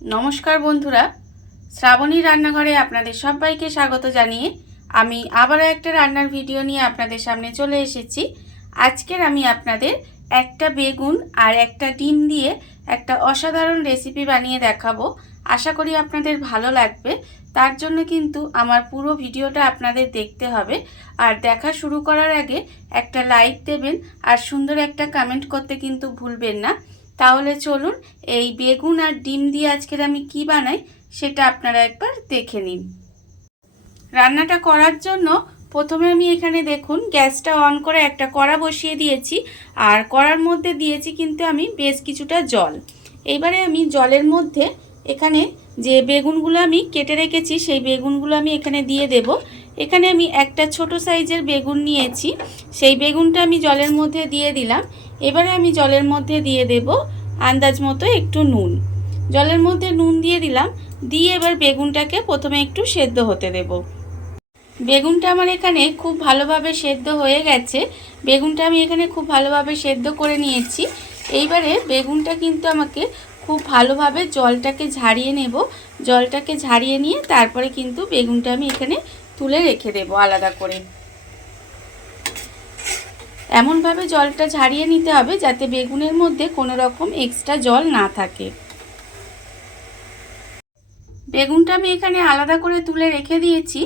नमस्कार बंधुरा श्रावणी रान्नाघरे आपनादेर सबाइके स्वागत जानिए आमी आबारो एकटा रान्नार भिडियो निये आपनादेर सामने चले एसेछि। आजकेर आमी आपनादेर एकटा बेगुन और एकटा डिम दिए एकटा असाधारण रेसिपि बानिये देखाबो। आशा करी आपनादेर भालो लागबे। तार जोन्नो किन्तु आमार पुरो भिडियोटा आपनादेर देखते हबे और देखा शुरू करार आगे एकटा लाइक देबेन और सुंदर एकटा कमेंट करते किन्तु भूलबेन ना। ताहले चलुन এই বেগুন আর ডিম দিয়ে আজকের আমি কি বানাই সেটা আপনারা একবার দেখে নিন। রান্নাটা করার জন্য প্রথমে আমি এখানে দেখুন গ্যাসটা অন করে একটা কড়া বসিয়ে দিয়েছি আর কড়ার মধ্যে দিয়েছি কিন্তু আমি বেশ কিছুটা জল। এইবারে আমি জলের মধ্যে এখানে যে বেগুনগুলো আমি কেটে রেখেছি সেই বেগুনগুলো আমি এখানে দিয়ে দেব। এখানে আমি একটা ছোট সাইজের বেগুন নিয়েছি, সেই বেগুনটা আমি জলের মধ্যে দিয়ে দিলাম। এবারে আমি জলের মধ্যে দিয়ে দেব আন্দাজ মতো একটু নুন। জলের মধ্যে নুন দিয়ে দিলাম, দিয়ে এবার বেগুনটাকে প্রথমে একটু সেদ্ধ হতে দেব। বেগুনটা আমার এখানে খুব ভালোভাবে সেদ্ধ হয়ে গেছে। বেগুনটা আমি এখানে খুব ভালোভাবে সেদ্ধ করে নিয়েছি। এইবারে বেগুনটা কিন্তু আমাকে খুব ভালোভাবে জলটাকে ঝারিয়ে নেব। জলটাকে ঝারিয়ে নিয়ে তারপরে কিন্তু বেগুনটা আমি এখানে তুলে রেখে দেব আলাদা করে। এমন ভাবে জলটা ঝারিয়ে নিতে হবে যাতে বেগুনের মধ্যে কোনো রকম এক্সট্রা জল না থাকে। বেগুনটা আমি এখানে আলাদা করে তুলে রেখে দিয়েছি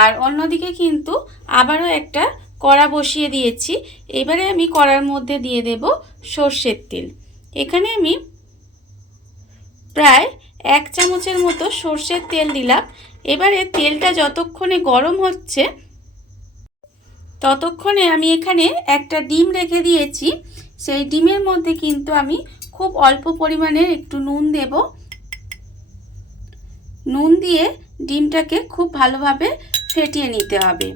আর অন্যদিকে কিন্তু আবারও একটা কড়া বসিয়ে দিয়েছি। এবারে আমি কড়ার মধ্যে দিয়ে দেব সরষের তেল। এখানে আমি প্রায় 1 চামচের মতো সরষের তেল দিলাম। এবারে তেলটা যতক্ষণে গরম হচ্ছে ততক্ষণে আমি এখানে একটা ডিম রেখে দিয়েছি। সেই ডিমের মধ্যে কিন্তু আমি খুব অল্প পরিমাণের একটু নুন দেব। নুন দিয়ে ডিমটাকে খুব ভালোভাবে ফেটিয়ে নিতে হবে।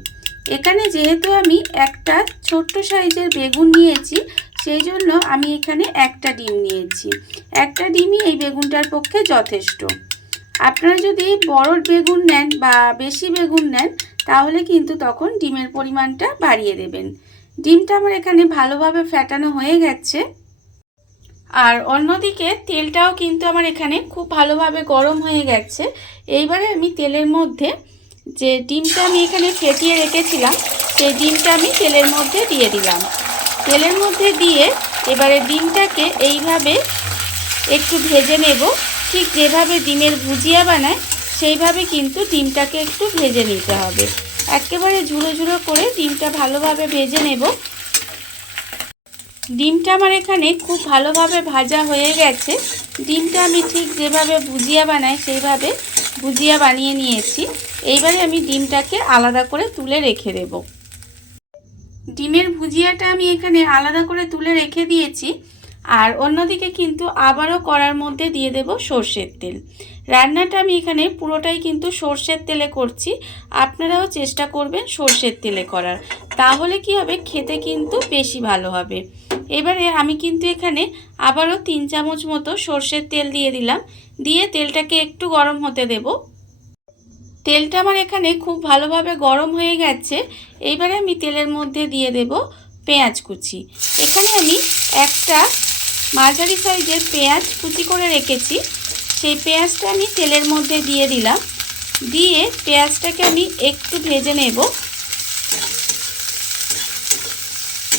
এখানে যেহেতু আমি একটা ছোট্ট সাইজের বেগুন নিয়েছি সেই জন্য আমি এখানে একটা ডিম নিয়েছি। একটা ডিমই এই বেগুনটার পক্ষে যথেষ্ট। আপনারা যদি বড় বেগুন নেন বা বেশি বেগুন নেন তাহলে কিন্তু তখন ডিমের পরিমাণটা বাড়িয়ে দেবেন। ডিমটা আমার এখানে ভালোভাবে ফেটানো হয়ে গেছে আর অন্যদিকে তেলটাও কিন্তু আমার এখানে খুব ভালোভাবে গরম হয়ে গেছে। এইবারে আমি তেলের মধ্যে যে ডিমটা আমি এখানে ফেটিয়ে রেখেছিলাম সেই ডিমটা আমি তেলের মধ্যে দিয়ে দিলাম। তেলের মধ্যে দিয়ে এবারে ডিমটাকে এইভাবে একটু ভেজে নেব। ঠিক যেভাবে ডিমের ভুজিয়া বানায় সেইভাবে কিন্তু ডিমটাকে একটু ভেজে নিতে হবে। একেবারে ঝুড়ো ঝুড়ো করে ডিমটা ভালোভাবে ভেজে নেব। ডিমটা আমার এখানে খুব ভালোভাবে ভাজা হয়ে গেছে। ডিমটা আমি ঠিক যেভাবে ভুজিয়া বানাই সেইভাবে ভুজিয়া বানিয়ে নিয়েছি। এইবারে আমি ডিমটাকে আলাদা করে তুলে রেখে দেব। ডিমের ভুজিয়াটা আমি এখানে আলাদা করে তুলে রেখে দিয়েছি আর অন্যদিকে কিন্তু আবারও কড়ার মধ্যে দিয়ে দেব সরষের তেল। রান্নাটা আমি এখানে পুরোটাই কিন্তু সরষের তেলে করছি। আপনারাও চেষ্টা করবেন সরষের তেলে করার, তাহলে কি হবে খেতে কিন্তু বেশি ভালো হবে। এবারে আমি কিন্তু এখানে আবারও 3 চামচ মতো সরষের তেল দিয়ে দিলাম। দিয়ে তেলটাকে একটু গরম হতে দেব। তেলটা আমার এখানে খুব ভালোভাবে গরম হয়ে গেছে। এইবারে আমি তেলের মধ্যে দিয়ে দেব পেঁয়াজ কুচি। এখানে আমি একটা মাঝারি সাইজের পেঁয়াজ কুচি করে রেখেছি, সেই পেঁয়াজটা আমি তেলের মধ্যে দিয়ে দিলাম। দিয়ে পেঁয়াজটাকে আমি একটু ভেজে নেব।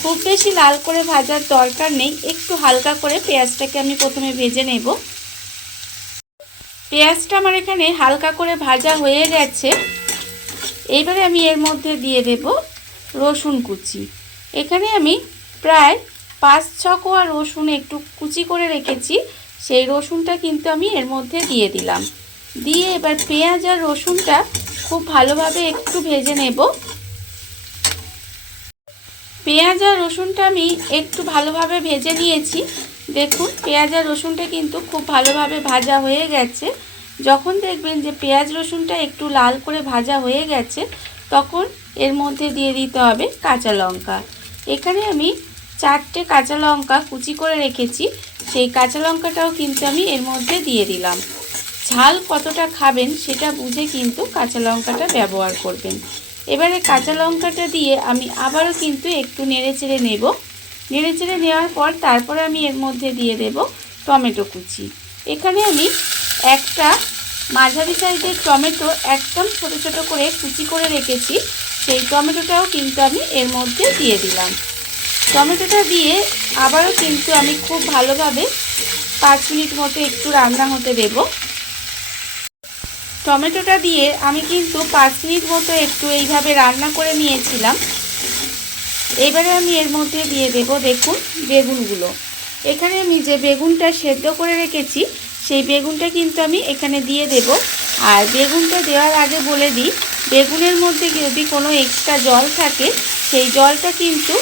খুব বেশি লাল করে ভাজার দরকার নেই, একটু হালকা করে পেঁয়াজটাকে আমি প্রথমে ভেজে নেব। পেঁয়াজটা আমার এখানে হালকা করে ভাজা হয়ে গেছে। এইবারে আমি এর মধ্যে দিয়ে দেব রসুন কুচি। এখানে আমি প্রায় 5-6 কোয়া রসুন একটু কুচি করে রেখেছি, সেই রসুনটা কিন্তু আমি এর মধ্যে দিয়ে দিলাম। দিয়ে এবার পেঁয়াজ আর রসুনটা খুব ভালোভাবে একটু ভেজে নেব। পেঁয়াজ আর রসুনটা আমি একটু ভালোভাবে ভেজে নিয়েছি। দেখুন পেঁয়াজ আর রসুনটা কিন্তু খুব ভালোভাবে ভাজা হয়ে গেছে। যখন দেখবেন যে পেঁয়াজ রসুনটা একটু লাল করে ভাজা হয়ে গেছে তখন এর মধ্যে দিয়ে দিতে হবে কাঁচা লঙ্কা। এখানে আমি 4টে কাঁচা লঙ্কা কুচি করে রেখেছি, সেই কাঁচা লঙ্কাটাও কিন্তু আমি এর মধ্যে দিয়ে দিলাম। ঝাল কতটা খাবেন সেটা বুঝে কিন্তু কাঁচা লঙ্কাটা ব্যবহার করবেন। এবারে কাঁচা লঙ্কাটা দিয়ে আমি আবারও কিন্তু একটু নেড়েচেড়ে নেব। নেড়েচেড়ে নেওয়ার পর তারপরে আমি এর মধ্যে দিয়ে দেব টমেটো কুচি। এখানে আমি একটা মাঝারি সাইজের টমেটো একদম ছোট ছোট করে কুচি করে রেখেছি, সেই টমেটোটাও কিন্তু আমি এর মধ্যে দিয়ে দিলাম। টমেটোটা দিয়ে আবারও কিন্তু আমি খুব ভালোভাবে 5 মিনিট মতো একটু রান্না হতে দেব। টমেটোটা দিয়ে আমি কিন্তু 5 মিনিট মতো একটু এইভাবে রান্না করে নিয়েছিলাম। এবারে আমি এর মধ্যে দিয়ে দেব, দেখুন বেগুনগুলো। এখানে আমি যে বেগুনটা সেদ্ধ করে রেখেছি সেই বেগুনটা কিন্তু আমি এখানে দিয়ে দেব। আর বেগুনটা দেওয়ার আগে বলে দিই, বেগুনের মধ্যে যদি কোনো এক্সট্রা জল থাকে সেই জলটা কিন্তু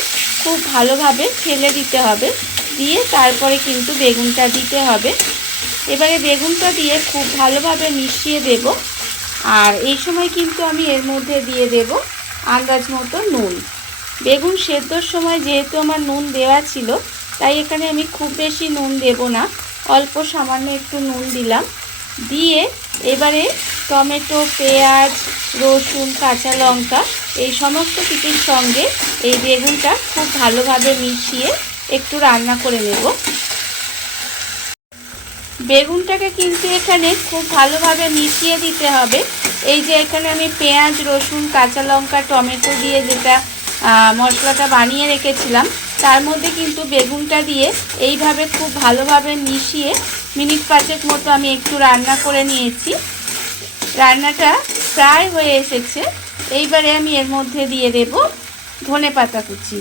খুব ভালোভাবে ফেলে দিতে হবে, দিয়ে তারপরে কিন্তু বেগুনটা দিতে হবে। এবারে বেগুনটা দিয়ে খুব ভালোভাবে মিশিয়ে দেব। আর এই সময় কিন্তু আমি এর মধ্যে দিয়ে দেব আন্দাজ মতো নুন। বেগুন সেদ্ধর সময় যেহেতু আমার নুন দেওয়া ছিল, তাই এখানে আমি খুব বেশি নুন দেব না, অল্প সামান্য একটু নুন দিলাম। দিয়ে এবারে টমেটো, পেঁয়াজ, রসুন, কাঁচা লঙ্কা এই সমস্ত কিছুর সঙ্গে এই বেগুনটা খুব ভালোভাবে মিশিয়ে একটু রান্না করে নেব। বেগুনটাকে কিন্তু এখানে খুব ভালোভাবে মিশিয়ে দিতে হবে। এই যে এখানে আমি পেঁয়াজ, রসুন, কাঁচা লঙ্কা, টমেটো দিয়ে যেটা মশলাটা বানিয়ে রেখেছিলাম, তার মধ্যে কিন্তু বেগুনটা দিয়ে এইভাবে খুব ভালোভাবে মিশিয়ে মিনিট 5 মতো আমি একটু রান্না করে নিয়েছি। রান্নাটা প্রায় হয়ে এসেছে। এইবারে আমি এর মধ্যে দিয়ে দেব ধনেপাতা কুচি।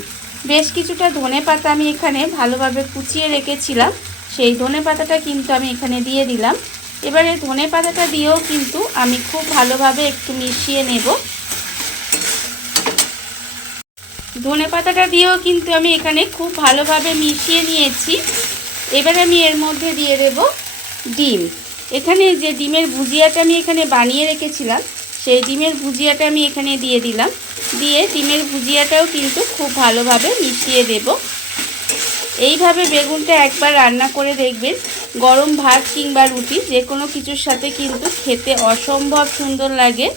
বেশ কিছুটা ধনেপাতা আমি এখানে ভালোভাবে কুচিয়ে রেখেছিলাম, সেই ধনেপাতাটা কিন্তু আমি এখানে দিয়ে দিলাম। এবারে ধনেপাতাটা দিয়েও কিন্তু আমি খুব ভালোভাবে একটু মিশিয়ে নেব। ধনেপাতাটা দিয়েও কিন্তু আমি এখানে খুব ভালোভাবে মিশিয়ে নিয়েছি। এবারে আমি এর মধ্যে দিয়ে দেব ডিম। এখানে যে ডিমের ভুজিয়াটা আমি এখানে বানিয়ে রেখেছিলাম, সেই ডিমের ভুজিয়াটা আমি এখানে দিয়ে দিলাম। দিয়ে ডিমের ভুজিয়াটাও কিন্তু খুব ভালোভাবে মিশিয়ে দেব। এইভাবে বেগুনটা একবার রান্না করে দেখবেন, গরম ভাত কিংবা রুটি যে কোনো কিছুর সাথে কিন্তু খেতে অসম্ভব সুন্দর লাগে।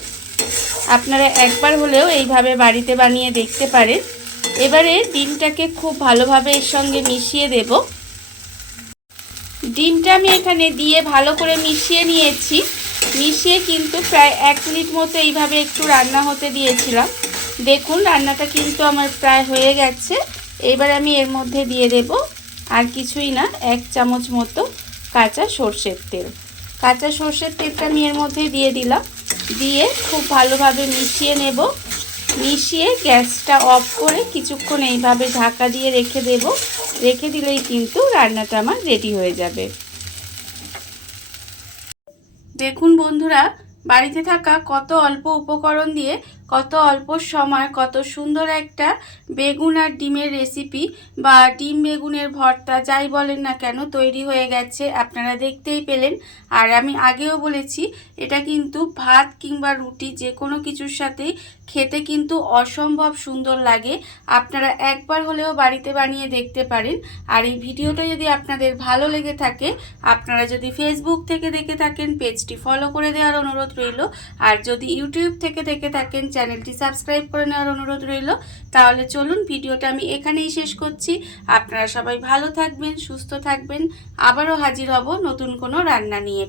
আপনারা একবার হলেও এইভাবে বাড়িতে বানিয়ে দেখতে পারেন। এবারে ডিমটাকে খুব ভালোভাবে এর সঙ্গে মিশিয়ে দেব। ডিমটা আমি এখানে দিয়ে ভালো করে মিশিয়ে নিয়েছি। মিশিয়ে কিন্তু প্রায় 1 মিনিট মতো এইভাবে একটু রান্না হতে দিয়েছিলাম। দেখুন রান্নাটা কিন্তু আমার প্রায় হয়ে গেছে। এবার আমি এর মধ্যে দিয়ে দেব আর কিছুই না, 1 চামচ মতো কাঁচা সর্ষের তেল। কাঁচা সর্ষের তেলটা আমি এর মধ্যে দিয়ে দিলাম। দিয়ে খুব ভালোভাবে মিশিয়ে নেব। মিশিয়ে গ্যাসটা অফ করে কিছুক্ষণ এইভাবে ঢাকা দিয়ে রেখে দেব। রেখে দিলেই কিন্তু রান্নাটা আমার রেডি হয়ে যাবে। দেখুন বন্ধুরা, বাড়িতে থাকা কত অল্প উপকরণ দিয়ে কত অল্প সময় কত সুন্দর একটা বেগুন আর ডিমের রেসিপি বা ডিম বেগুনের ভর্তা যাই বলেন না কেন তৈরি হয়ে গেছে, আপনারা দেখতেই পেলেন। আর আমি আগেও বলেছি, এটা কিন্তু ভাত কিংবা রুটি যে কোনো কিছুর সাথেই খেতে কিন্তু অসম্ভব সুন্দর লাগে। আপনারা একবার হলেও বাড়িতে বানিয়ে দেখতে পারেন। আর এই ভিডিওটা যদি আপনাদের ভালো লেগে থাকে, আপনারা যদি ফেসবুক থেকে দেখে থাকেন পেজটি ফলো করে দেওয়ার অনুরোধ রইল। আর যদি ইউটিউব থেকে দেখে থাকেন চ্যানেলটি সাবস্ক্রাইব করে নেওয়ার অনুরোধ রইল। তাহলে চলুন ভিডিওটা আমি এখানেই শেষ করছি। আপনারা সবাই ভালো থাকবেন, সুস্থ থাকবেন। আবারও হাজির হব নতুন কোনো রান্না নিয়ে।